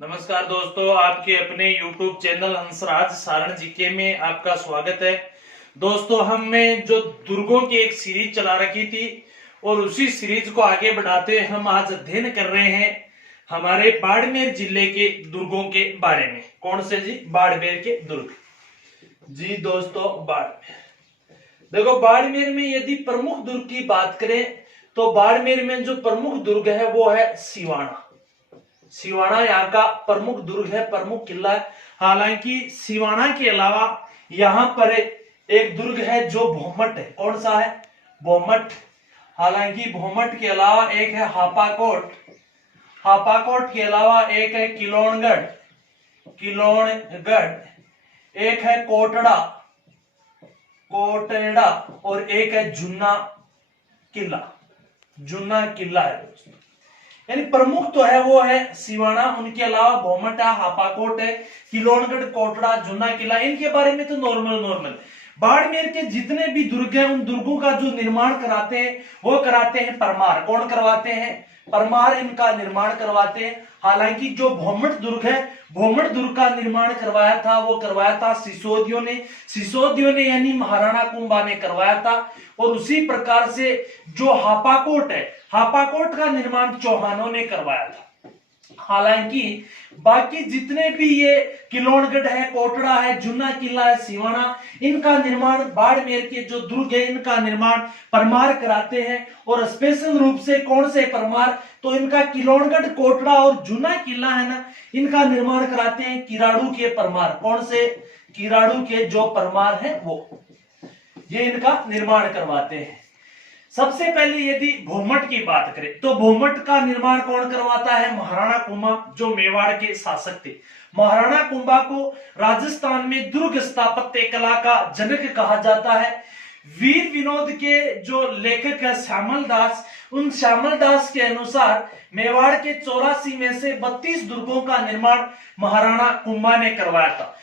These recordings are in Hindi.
नमस्कार दोस्तों, आपके अपने YouTube channel Hansraj Saran GK में आपका स्वागत है। दोस्तों, हमने जो दुर्गों की एक सीरीज चला रखी थी और उसी सीरीज को आगे बढ़ाते हम आज अध्ययन कर रहे हैं हमारे बाड़मेर जिले के दुर्गों के बारे में। कौन से जी? बाड़मेर के दुर्ग जी। दोस्तों, बाड़मेर देखो, बाड़मेर में यदि प्रमुख दुर्ग की बात करें तो बाड़मेर में जो प्रमुख दुर्ग है वो है सिवाना। सिवाना यहाँ का प्रमुख दुर्ग है, प्रमुख किला है। हालांकि सिवाना के अलावा यहाँ पर एक दुर्ग है जो भोमट है। कौन सा है? भोमट। हालांकि भोमट के अलावा एक है हापाकोट। हापाकोट के अलावा एक है किलोणगढ़। एक है कोटड़ा और एक है जुन्ना किला है दोस्तों। यानी प्रमुख तो है वो है सिवाना, उनके अलावा भोमट है, हापाकोट है, किलोणगढ़, कोटड़ा, जुन्ना किला। इनके बारे में तो नॉर्मल। बाड़मेर के जितने भी दुर्ग हैं उन दुर्गों का जो निर्माण कराते हैं वो कराते हैं परमार। कौन करवाते हैं? परमार इनका निर्माण करवाते हैं। हालांकि जो भोमट दुर्ग है, भोमट दुर्ग का निर्माण करवाया था सिसोदियों ने यानी महाराणा कुंभा ने करवाया था। और उसी प्रकार से जो हापाकोट है, हापाकोट का निर्माण चौहानों ने करवाया था। हालांकि बाकी जितने भी ये किलोणगढ़ है, कोटड़ा है, जुन्ना किला है, सिवाना, इनका निर्माण बाड़मेर के जो दुर्ग है इनका निर्माण परमार कराते हैं। और स्पेशल रूप से कौन से परमार? तो इनका किलोणगढ़, कोटड़ा और जुन्ना किला है ना, इनका निर्माण कराते हैं किराड़ू के परमार। कौन से? किराड़ू के जो परमार है वो ये इनका निर्माण करवाते हैं। सबसे पहले यदि भोमट की बात करें तो भोमट का निर्माण कौन करवाता है? महाराणा कुंभा, जो मेवाड़ के शासक थे। महाराणा कुंभा को राजस्थान में दुर्ग स्थापत्य कला का जनक कहा जाता है। वीर विनोद के जो लेखक है श्यामल दास, उन श्यामल दास के अनुसार मेवाड़ के 84 में से 32 दुर्गों का निर्माण महाराणा कुंभा ने करवाया था।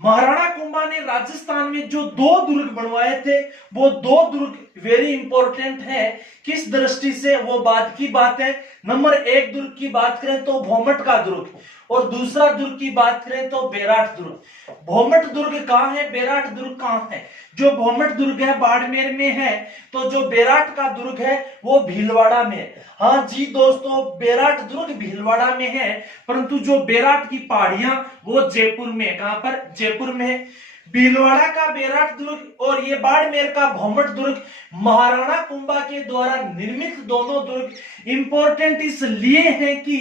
महाराणा कुंभा ने राजस्थान में जो 2 दुर्ग बनवाए थे वो 2 दुर्ग वेरी इंपॉर्टेंट है। किस दृष्टि से? वो बाद की बात है। नंबर 1 दुर्ग की बात करें तो भोमट का दुर्ग, और दूसरा दुर्ग की बात करें तो बेराट दुर्ग। भोमट दुर्ग कहाँ है? बेराट दुर्ग कहाँ है? जो भोमट दुर्ग है बाड़मेर में है, तो जो बेराट का दुर्ग है वो भीलवाड़ा में है। हाँ जी दोस्तों, बेराट दुर्ग भीलवाड़ा में है, परंतु जो बेराट की पहाड़ियां वो जयपुर में है। कहां पर? जयपुर में है। भीलवाड़ा का बेराट दुर्ग और ये बाड़मेर का भोमट दुर्ग महाराणा कुंभा के द्वारा निर्मित दोनों दुर्ग इंपॉर्टेंट इसलिए हैं कि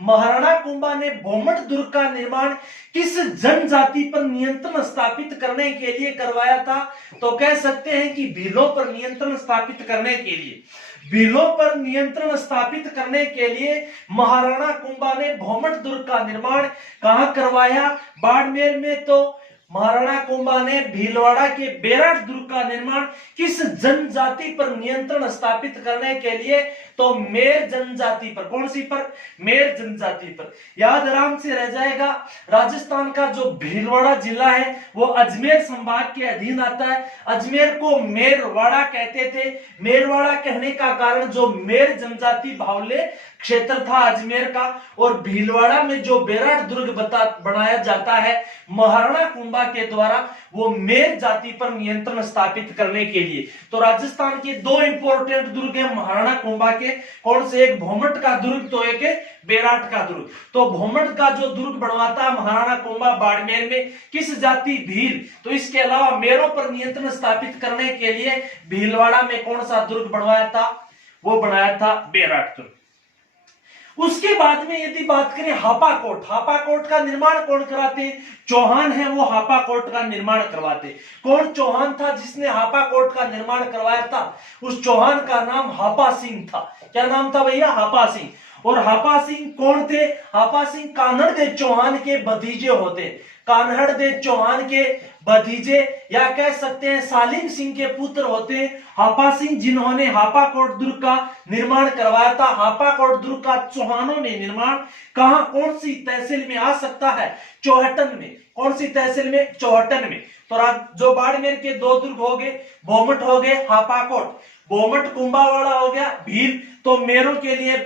महाराणा कुंभा ने भोमट दुर्ग का निर्माण किस जनजाति पर नियंत्रण स्थापित करने के लिए करवाया था? तो कह सकते हैं कि भीलों पर नियंत्रण स्थापित करने के लिए। भीलों पर नियंत्रण स्थापित करने के लिए महाराणा कुंभा ने भोमट दुर्ग का निर्माण कहां करवाया? बाड़मेर में। तो महाराणा कुंभा ने भीलवाड़ा के बेराट दुर्ग का निर्माण किस जनजाति पर नियंत्रण स्थापित करने के लिए? तो मेर जनजाति पर। कौन सी पर? मेर जनजाति पर। याद आराम से रह जाएगा। राजस्थान का जो भीलवाड़ा जिला है वो अजमेर संभाग के अधीन आता है। अजमेर को मेरवाड़ा कहते थे। मेरवाड़ा कहने का कारण जो मेर जनजाति बाहुल्य क्षेत्र था अजमेर का। और भीलवाड़ा में जो बेराट दुर्ग बनाया जाता है महाराणा कुंभा के द्वारा, वो मेर जाति पर नियंत्रण स्थापित करने के लिए। तो राजस्थान के 2 इंपॉर्टेंट दुर्ग हैं महाराणा कुंभा के। कौन से? एक भोमट का दुर्ग तो एक है बेराट का दुर्ग। तो भोमट का जो दुर्ग बनवाता है महाराणा कुंभा बाड़मेर में, किस जाति? भील। तो इसके अलावा मेरों पर नियंत्रण स्थापित करने के लिए भीलवाड़ा में कौन सा दुर्ग बनवाया था? वो बनाया था बेराट दुर्ग। उसके बाद में यदि बात करें हापाकोट, हापाकोट का निर्माण कौन कराते हैं? चौहान है वो हापाकोट का निर्माण करवाते। कौन चौहान था जिसने हापाकोट का निर्माण करवाया था? उस चौहान का नाम हापा सिंह था। क्या नाम था भैया? हापा सिंह। और हापा सिंह कौन थे? हापा सिंह कान्हड़ देव चौहान के भतीजे होते। कान्हड़ देव चौहान के भतीजे या कह सकते हैं सालिम सिंह के पुत्र होते हैं हापा सिंह, जिन्होंने हापाकोट दुर्ग का निर्माण करवाया था। हापाकोट दुर्ग का चौहानों ने निर्माण कहां, कौन सी तहसील में आ सकता है? चौहटन में। कौन सी तहसील में? चौहटन में। तो जो बाड़मेर के 2 दुर्ग हो गए, भोमट हो गए, हापाकोट। भोमट कुंभावाड़ा हो गया, भील। तो मेरों के लिए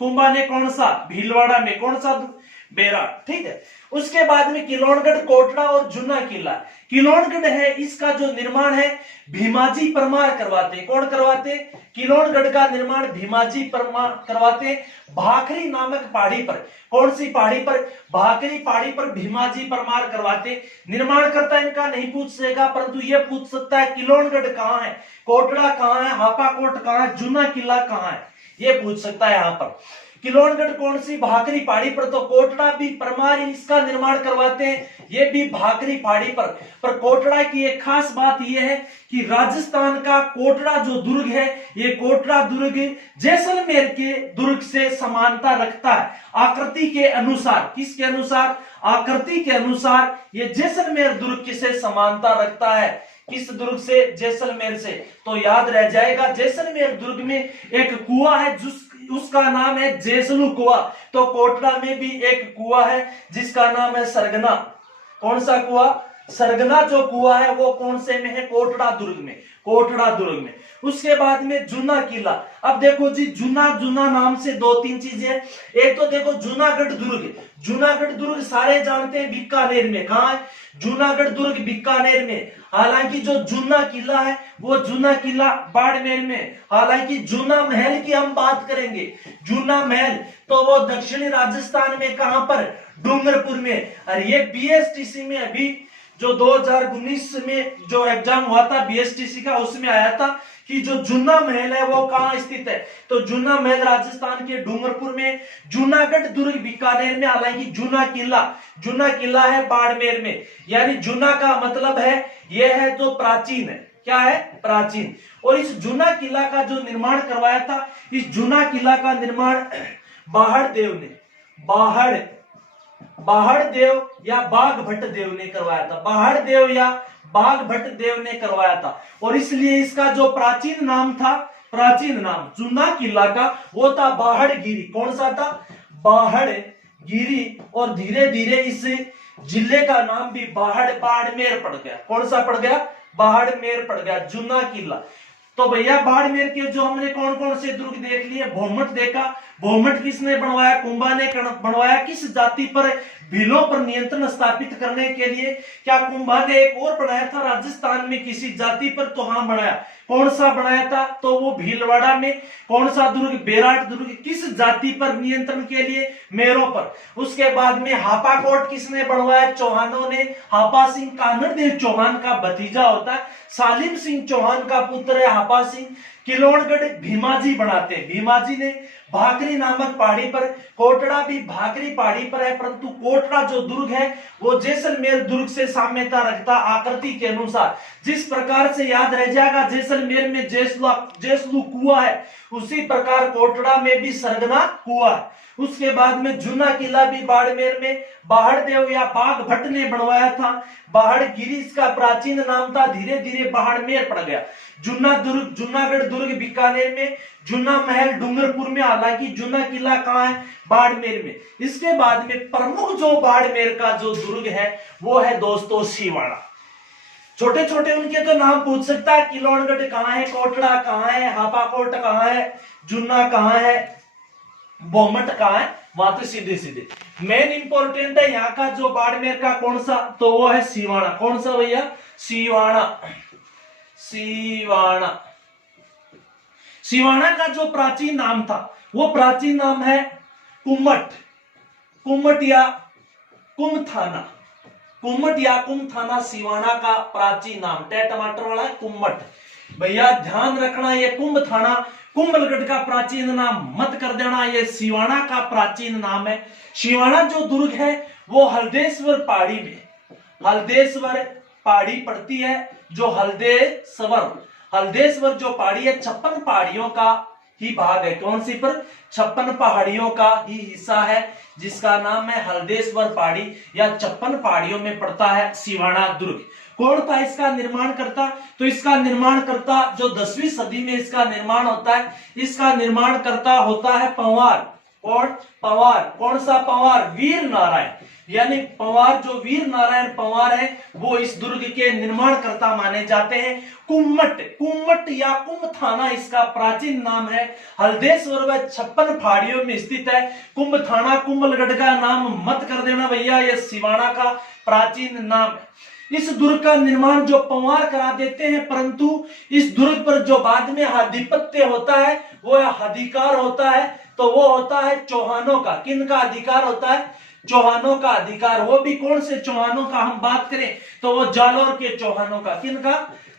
कुंभा ने कौन सा? भीलवाड़ा में। कौन सा? बेराट, ठीक है। उसके बाद में किलोणगढ़, कोटड़ा और जुन्ना किला। किलोणगढ़ है, इसका जो निर्माण है भीमाजी परमार करवाते। कौन करवाते? किलोणगढ़ का निर्माण भीमाजी परमार करवाते, भाखरी नामक पहाड़ी पर। कौन सी पहाड़ी पर? भाखरी पहाड़ी पर भीमाजी परमार करवाते। निर्माण करता इनका नहीं पूछ सकेगा, परंतु यह पूछ सकता है किलोणगढ़ कहां है, कोटड़ा कहां है, हापाकोट कहां है, जुन्ना किला कहां है, यह पूछ सकता है। यहां पर किलोणगढ़ कौन सी? भाखरी पहाड़ी पर। तो कोटड़ा भी परमार इसका निर्माण करवाते हैं, ये भी भाखरी पहाड़ी पर कोटड़ा की एक खास बात यह है कि राजस्थान का कोटड़ा जो दुर्ग है, ये कोटड़ा दुर्ग जैसलमेर के दुर्ग से समानता रखता है आकृति के अनुसार। किसके अनुसार? आकृति के अनुसार ये जैसलमेर दुर्ग से समानता रखता है। किस दुर्ग से? जैसलमेर से। तो याद रह जाएगा, जैसलमेर दुर्ग में एक कुआं है उसका नाम है जेसलू कुआं। तो कोटड़ा में भी एक कुआं है जिसका नाम है सरगना। कौन सा कुआं? सरगना जो कुआं है वो कौन से में है? कोटड़ा दुर्ग में, कोटड़ा दुर्ग में। उसके बाद में जुना किला। अब देखो जी, जुना जुना नाम से दो तीन चीजें हैं। एक तो देखो जूनागढ़ दुर्ग। जूनागढ़ दुर्ग सारे जानते हैं बीकानेर में। कहां है? जूनागढ़ दुर्ग बीकानेर में। हालांकि जो जूना किला है वो जूना किला बाड़मेर में। हालांकि जूना महल की हम बात करेंगे, जूना महल तो वो दक्षिणी राजस्थान में। कहां पर? डूंगरपुर में। और ये बीएसटीसी में अभी जो 2019 में जो एग्जाम हुआ था बीएसटीसी का, उसमें आया था कि जो जूना महल है वो कहां स्थित है। तो जूना महल राजस्थान के डूंगरपुर में, जूनागढ़ दुर्ग बीकानेर में। हालांकि जूना किला है बाड़मेर में। यानी जूना का मतलब है यह है जो प्राचीन है। क्या है? प्राचीन। और इस जूना किला का जो निर्माण करवाया था, इस जूना किला का निर्माण बाहड़ देव ने, बाहड़ देव या बाघ भट्ट देव ने करवाया था। बाहड़ देव या बाघ भट्ट देव ने करवाया था। और इसलिए इसका जो प्राचीन नाम था, प्राचीन नाम जूना किला का वो था बाहड़ गिरी। कौन सा था? बाहड़ गिरी। और धीरे धीरे इस जिले का नाम भी बाड़मेर पड़ गया। कौन सा पड़ गया? बाड़मेर पड़ गया, जूना किला। तो भैया बाड़मेर के जो हमने कौन कौन से दुर्ग देख लिए? भौमट देखा। भौमट किसने बनवाया? कुंभा ने बनवाया। किस जाति पर? भीलों पर नियंत्रण स्थापित करने के लिए। क्या कुंभा ने एक और बनाया था राजस्थान में किसी जाति पर? तो हाँ बनाया। कौन सा बनाया था? तो वो भीलवाड़ा में। कौन सा दुर्ग? बेराट दुर्ग। किस जाति पर नियंत्रण के लिए? मेरों पर। उसके बाद में हापाकोट किसने बनवाया? चौहानों ने। हापा सिंह कानड़देव चौहान का भतीजा होता है, सालिम सिंह चौहान का पुत्र है हापा सिंह। किलोणगढ़ भीमाजी बनाते हैं, भीमाजी ने भाखरी नामक पहाड़ी पर। कोटड़ा भी भाखरी पहाड़ी पर है, परंतु कोटड़ा जो दुर्ग है वो जैसलमेर दुर्ग से साम्यता रखता आकृति के अनुसार। जिस प्रकार से याद रह जाएगा जैसलमेर में जेसलू कुआं है, उसी प्रकार कोटड़ा में भी सरगना कुआं है। उसके बाद में जूना किला भी बाड़मेर में बाहड़ देव या बाघ भट्ट ने बनवाया था। बाहड़ गिरी इसका प्राचीन नाम था, धीरे धीरे बाड़मेर पड़ गया। जूनागढ़ दुर्ग बीकानेर में, जूना महल डूंगरपुर में। हालांकि जूना किला कहां है? बाड़मेर में। इसके बाद में प्रमुख जो बाड़मेर का जो दुर्ग है वो है दोस्तों सिवाड़ा। छोटे छोटे उनके तो नाम पूछ सकता है, किलोणगढ़ कहां है, कोटड़ा कहां है, हापाकोट कहां है, जूना कहां है, भौमट कहां है, वहां तो सीधे सीधे। मेन इंपॉर्टेंट है यहाँ का जो बाड़मेर का कौन सा? तो वो है सिवाड़ा। कौन सा भैया? सिवाड़ा। सिवाड़ा, सिवाड़ा का जो प्राचीन नाम था वो प्राचीन नाम है कुम्मट या कुमथाना। कुम्मट या कुमथाना सिवाड़ा का प्राचीन नाम। टमाटर वाला है कुम्मट। भैया ध्यान रखना, ये कुंभथाना कुंभलगढ़ का प्राचीन नाम मत कर देना, ये सिवाड़ा का प्राचीन नाम है। सिवाड़ा जो दुर्ग है वो हल्देश्वर पहाड़ी में, हल्देश्वर पहाड़ी पड़ती है। जो हल्देश्वर जो पहाड़ी है 56 पहाड़ियों का ही भाग है। कौन सी पर? 56 पहाड़ियों का ही हिस्सा है, जिसका नाम है हल्देश्वर पहाड़ी या 56 पहाड़ियों में पड़ता है सिवाड़ा दुर्ग। कौन था इसका निर्माण करता? तो इसका निर्माण करता जो 10वीं सदी में इसका निर्माण होता है, इसका निर्माण करता होता है पंवार। कौन? पंवार। कौन सा पंवार? वीर नारायण। यानी पंवार जो वीर नारायण पंवार है वो इस दुर्ग के निर्माणकर्ता माने जाते हैं। कुम्मट, कुम्मट या कुंभथाना इसका प्राचीन नाम है। हल्देश्वर व 56 पहाड़ियों में स्थित है। कुंभथाना कुंभलगढ़ का नाम मत कर देना भैया, यह सिवाना का प्राचीन नाम है। इस दुर्ग का निर्माण जो पंवार करा देते हैं, परंतु इस दुर्ग पर जो बाद में आधिपत्य होता है, वो अधिकार होता है, तो वो होता है चौहानों का। किन का अधिकार होता है? चौहानों का अधिकार। वो भी कौन से चौहानों का हम बात करें तो वो जालोर के चौहानों का। किन का?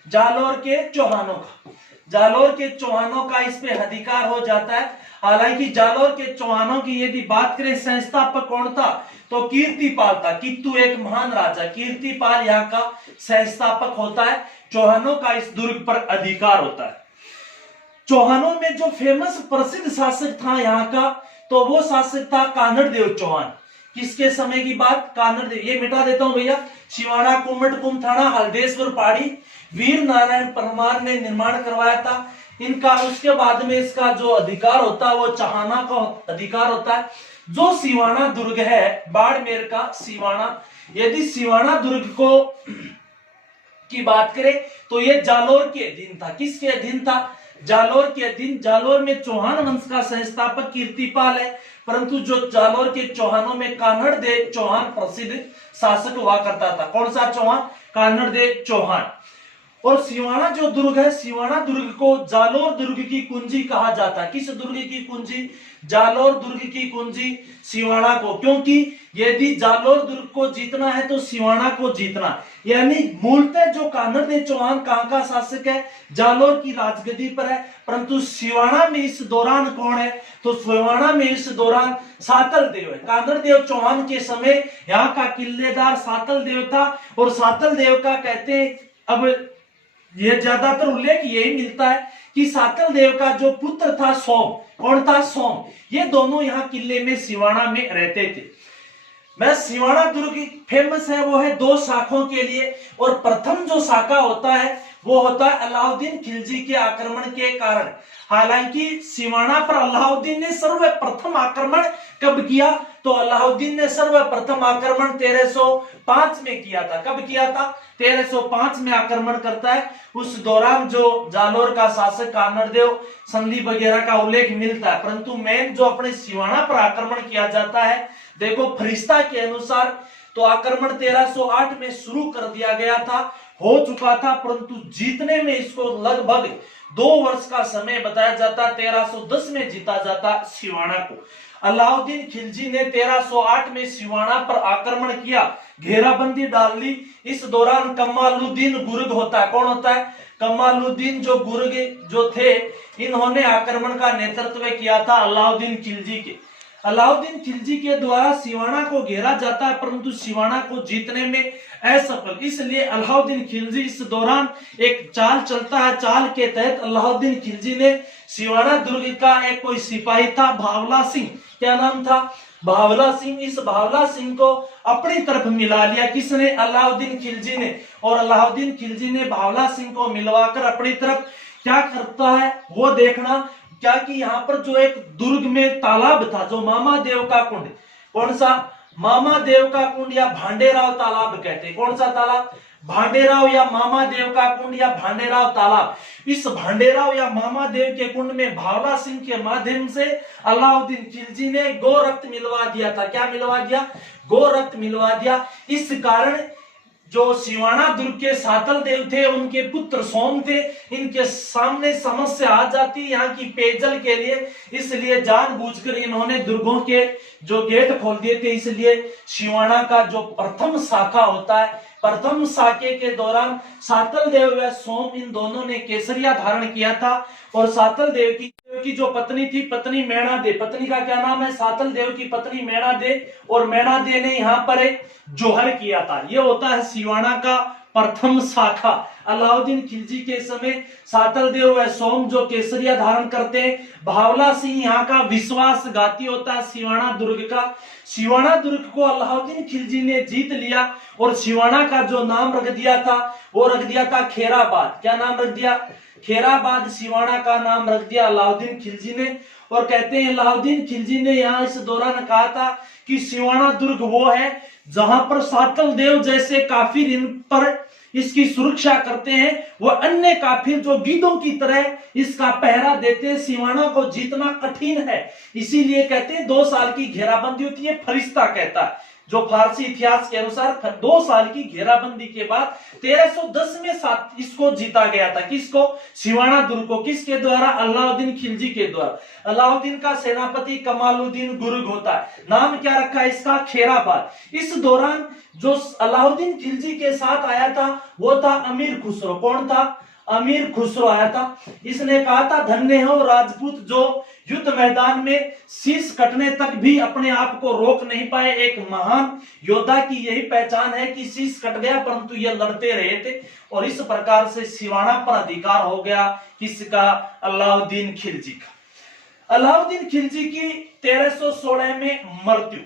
जालोर के चौहानों का। जालोर के चौहानों का इस पे अधिकार हो जाता है। हालांकि जालोर के चौहानों की यदि बात करें संस्थापक कौन था तो कीर्तिपाल था। कित्तू एक महान राजा कीर्तिपाल यहाँ का संस्थापक होता है। चौहानों का इस दुर्ग पर अधिकार होता है। चौहानों में जो फेमस प्रसिद्ध शासक था यहाँ का तो वो शासक था कानड़ देव चौहान। किसके समय की बात? कानड़ देव। ये मिटा देता हूं भैया। सिवाना, कुम्मट, कुंभथाना, हल्देश्वर पहाड़ी वीर नारायण परमार ने निर्माण करवाया था इनका। उसके बाद में इसका जो अधिकार होता है वो चौहाना का अधिकार होता है। जो सिवाना दुर्ग है बाड़मेर का सिवाना, यदि सिवाना दुर्ग को की बात करें तो ये जालोर के अधीन था। किसके अधीन था? जालोर के अधीन। जालोर में चौहान वंश का संस्थापक कीर्तिपाल है, परंतु जो जालोर के चौहानों में कानड़ देव चौहान प्रसिद्ध शासक हुआ करता था। कौन सा चौहान? कानड़ देव चौहान। और सिवाना जो दुर्ग है, सिवाना दुर्ग को जालोर दुर्ग की कुंजी कहा जाता है। किस दुर्ग की कुंजी? जालोर दुर्ग की कुंजी सिवाना को। क्योंकि यदि जालोर दुर्ग को जीतना है तो सिवाना को जीतना। यानी मूलतः जो कानड़ देव चौहान कहां का शासक है? जालोर की राजगद्दी पर है, परंतु सिवाना में इस दौरान कौन है? तो सिवाना में इस दौरान सातल देव है। कानड़ देव चौहान के समय यहाँ का किलेदार सातल देव था। और सातल देव का कहते हैं, अब ये ज्यादातर उल्लेख यही मिलता है कि सातल देव का जो पुत्र था सोम, कौन था? सोम। ये दोनों यहाँ किले में सिवाना में रहते थे। मैं सिवाना दुर्ग फेमस है वो है दो शाखाओं के लिए। और प्रथम जो शाखा होता है वो होता है अलाउद्दीन खिलजी के आक्रमण के कारण। हालांकि सिवाना पर अलाउद्दीन ने सर्वप्रथम आक्रमण कब किया? तो अलाउद्दीन ने सर्वप्रथम आक्रमण 1305 में किया था। कब किया था? 1305 में आक्रमण करता है। उस दौरान जो जालोर का शासक कानड़ देव संधि वगैरह का उल्लेख मिलता है, परंतु मेन जो अपने सिवाना पर आक्रमण किया जाता है, देखो फरिश्ता के अनुसार तो आक्रमण 1308 में शुरू कर दिया गया था, हो चुका था, परंतु जीतने में इसको लगभग 2 वर्ष का समय बताया जाता। 1310 में जीता जाता सिवाना को। अलाउद्दीन खिलजी ने 1308 में सिवाना पर आक्रमण किया, घेराबंदी डाल ली। इस दौरान कमालुद्दीन गुर्ग होता है। कौन होता है? कमालुद्दीन जो गुर्ग जो थे, इन्होंने आक्रमण का नेतृत्व किया था अलाउद्दीन खिलजी के। अलाउद्दीन खिलजी के द्वारा सिवाना को घेरा जाता है, परंतु सिवाना को जीतने में असफल। इसलिए अलाउद्दीन खिलजी इस दौरान एक चाल चलता है। चाल के तहत अलाउद्दीन खिलजी ने सिवाना दुर्ग का एक कोई सिपाही था भावला सिंह, क्या नाम था? भावला सिंह। इस भावला सिंह को अपनी तरफ मिला लिया। किसने? अलाउद्दीन खिलजी ने। और अलाउद्दीन खिलजी ने भावला सिंह को मिलवाकर अपनी तरफ क्या करता है वो देखना। क्या कि यहाँ पर जो एक दुर्ग में तालाब था, जो मामा देव का कुंड, कौन सा? मामा देव का कुंड या भांडेराव तालाब कहते हैं। कौन सा तालाब? भांडेराव या मामा देव का कुंड या भांडेराव तालाब। इस भांडेराव या मामा देव के कुंड में भावला सिंह के माध्यम से अलाउद्दीन खिलजी ने गो रक्त मिलवा दिया था। क्या मिलवा दिया? गो रक्त मिलवा दिया। इस कारण जो सिवाना दुर्ग के सातल देव थे, उनके पुत्र सोम थे, इनके सामने समस्या आ जाती यहाँ की पेयजल के लिए। इसलिए जानबूझकर इन्होंने दुर्गों के जो गेट खोल दिए थे। इसलिए सिवाना का जो प्रथम शाखा होता है, प्रथम शाखे के दौरान सातल देव व सोम इन दोनों ने केसरिया धारण किया था। और सातल देव की जो पत्नी थी, पत्नी मैणा दे, पत्नी का क्या नाम है? सातल देव की पत्नी मैणा दे। और मैणा दे ने यहाँ पर एक जोहर किया था। ये होता है सिवाना का प्रथम शाखा। अलाउद्दीन खिलजी के समय सातल देव व सोम जो केसरिया धारण करते हैं। भावला सिंह यहाँ का विश्वासघाती होता है सिवाना दुर्ग का। सिवाना दुर्ग को अलाउद्दीन खिलजी ने जीत लिया और सिवाना का जो नाम रख दिया था वो रख दिया था खेराबाद। क्या नाम रख दिया? खेराबाद सिवाना का नाम रख दिया अलाउद्दीन खिलजी ने। और कहते हैं अलाउद्दीन खिलजी ने यहाँ इस दौरान कहा था कि सिवाना दुर्ग वो है जहां पर सातल देव जैसे काफिर इन पर इसकी सुरक्षा करते हैं, वो अन्य काफिर जो गीदों की तरह इसका पहरा देते हैं। सिवाना को जीतना कठिन है, इसीलिए कहते हैं 2 साल की घेराबंदी होती है। फरिश्ता कहता है, जो फारसी इतिहास के अनुसार 2 साल की घेराबंदी के बाद 1310 में इसको जीता गया था। किसको? सिवाना दुर्ग को। किसके द्वारा? अलाउद्दीन खिलजी के द्वारा। अलाउद्दीन का सेनापति कमालुद्दीन गुर्ग होता है। नाम क्या रखा है इसका? खेराबाद। इस दौरान जो अलाउद्दीन खिलजी के साथ आया था वो था अमीर खुसरो। कौन था? अमीर खुसरो आया था। इसने कहा था, धन्य हो राजपूत जो युद्ध मैदान में शीश कटने तक भी अपने आप को रोक नहीं पाए। एक महान योद्धा की यही पहचान है कि शीश कट गया परंतु ये लड़ते रहे थे। और इस प्रकार से सिवाना पर अधिकार हो गया। किसका? अलाउद्दीन खिलजी का। अलाउद्दीन खिलजी की 1316 में मृत्यु।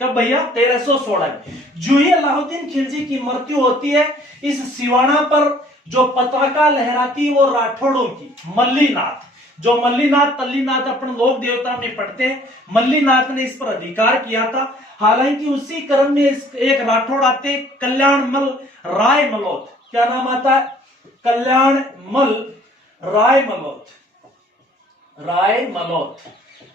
कब भैया? 1316 में। जो ही अलाउद्दीन खिलजी की मृत्यु होती है, इस सिवाना पर जो पताका लहराती वो राठौड़ों की, मल्लीनाथ, जो मल्लीनाथ तल्लीनाथ अपन लोक देवता में पढ़ते हैं, मल्लीनाथ ने इस पर अधिकार किया था। हालांकि उसी क्रम में एक राठौड़ आते, कल्याणमल राय मलोत। क्या नाम आता है? कल्याणमल राय मलोत। राय मलोत,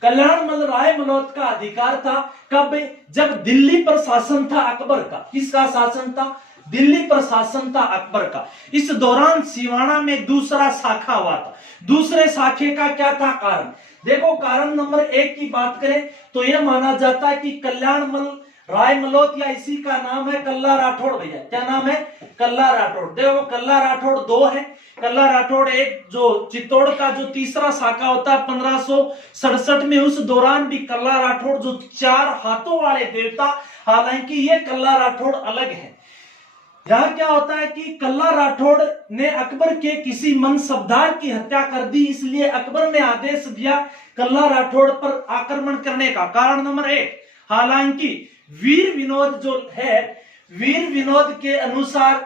कल्याणमल राय मलोत का अधिकार था। कब? जब दिल्ली पर शासन था अकबर का। किसका शासन था? दिल्ली पर शासन था अकबर का। इस दौरान सिवाना में दूसरा शाखा हुआ था। दूसरे शाखे का क्या था कारण? देखो, कारण नंबर 1 की बात करें तो यह माना जाता है कि कल्याणमल राय मलोत, या इसी का नाम है कल्ला राठौड़। भैया क्या नाम है? कल्ला राठौड़। देखो, कल्ला राठौड़ 2 है। कल्ला राठौड़ एक जो चित्तौड़ का जो तीसरा शाखा होता है 1567 में, उस दौरान भी कल्ला राठौड़ जो 4 हाथों वाले देवता, हालांकि ये कल्ला राठौड़ अलग है। यहां क्या होता है कि कल्ला राठौड़ ने अकबर के किसी मनसबदार की हत्या कर दी, इसलिए अकबर ने आदेश दिया कल्ला राठौड़ पर आक्रमण करने का। कारण नंबर 1, हालांकि वीर विनोद जो है, वीर विनोद के अनुसार,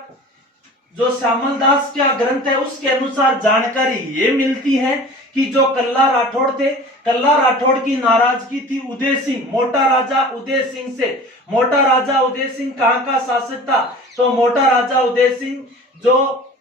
जो श्यामल दास का ग्रंथ है उसके अनुसार जानकारी ये मिलती है कि जो कल्ला राठौड़ थे, कल्ला राठौड़ की नाराजगी थी उदय सिंह, मोटा राजा उदय सिंह से। मोटा राजा उदय सिंह कहां का शासक था? तो मोटा राजा उदय सिंह जो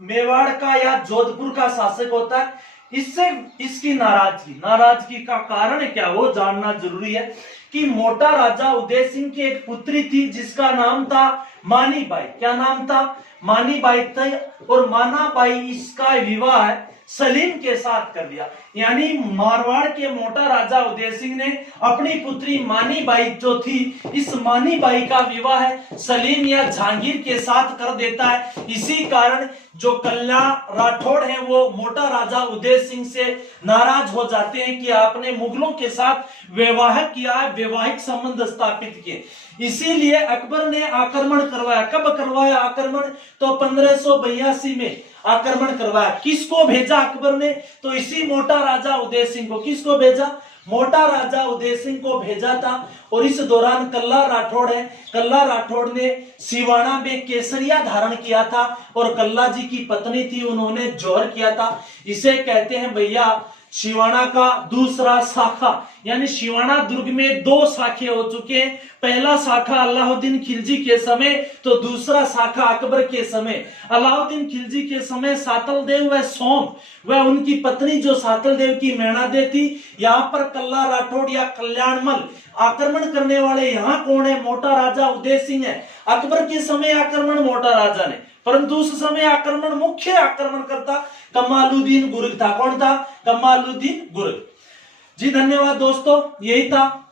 मेवाड़ का या जोधपुर का शासक होता है। इससे इसकी नाराजगी का कारण क्या वो जानना जरूरी है कि मोटा राजा उदय सिंह की एक पुत्री थी जिसका नाम था मानी बाई। क्या नाम था? मानी बाई था। और माना बाई इसका विवाह सलीम के साथ कर दिया। यानी मारवाड़ के मोटा राजा उदय सिंह ने अपनी पुत्री मानी बाई जो थी, इस मानी बाई का विवाह सलीम या जहांगीर के साथ कर देता है। इसी कारण जो कल्ला राठौड़ है वो मोटा राजा उदय सिंह से नाराज हो जाते हैं कि आपने मुगलों के साथ विवाह किया है, वैवाहिक संबंध स्थापित किए। इसीलिए अकबर ने आक्रमण करवाया। कब करवाया आक्रमण? तो 1582 में आक्रमण करवाया। किसको भेजा अकबर ने? तो इसी मोटा राजा उदय सिंह को। किसको भेजा? मोटा राजा उदय सिंह को भेजा था। और इस दौरान कल्ला राठौड़ है, कल्ला राठौड़ ने सिवाना में केसरिया धारण किया था और कल्ला जी की पत्नी थी, उन्होंने जौहर किया था। इसे कहते हैं भैया सिवाना का दूसरा शाखा। यानी सिवाना दुर्ग में 2 शाखे हो चुके हैं। पहला शाखा अलाउद्दीन खिलजी के समय, तो दूसरा शाखा अकबर के समय। अलाउद्दीन खिलजी के समय सातल देव व सोम व उनकी पत्नी जो सातल देव की मैणादे थी। यहाँ पर कल्ला राठौड़ या कल्याणमल आक्रमण करने वाले यहाँ कौन है? मोटा राजा उदय सिंह है। अकबर के समय आक्रमण मोटा राजा ने, परंतु उस समय आक्रमण मुख्य आक्रमण करता कमालुद्दीन गुर्ग था। कौन था? कमालुद्दीन गुर्ग जी। धन्यवाद दोस्तों, यही था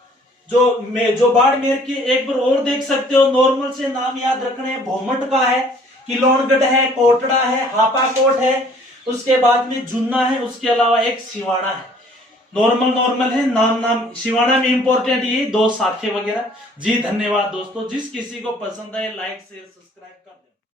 जो बाड़मेर की। एक बार और देख सकते हो, नॉर्मल से नाम याद रखने हैं। भोमट का है, किलोनगढ़ है, कोटड़ा है, हापाकोट है, उसके बाद में जुन्ना है, उसके अलावा एक सिवाना है। नॉर्मल है नाम। सिवाना में इंपॉर्टेंट ये 2 शाखे वगैरह जी। धन्यवाद दोस्तों, जिस किसी को पसंद आए लाइक शेयर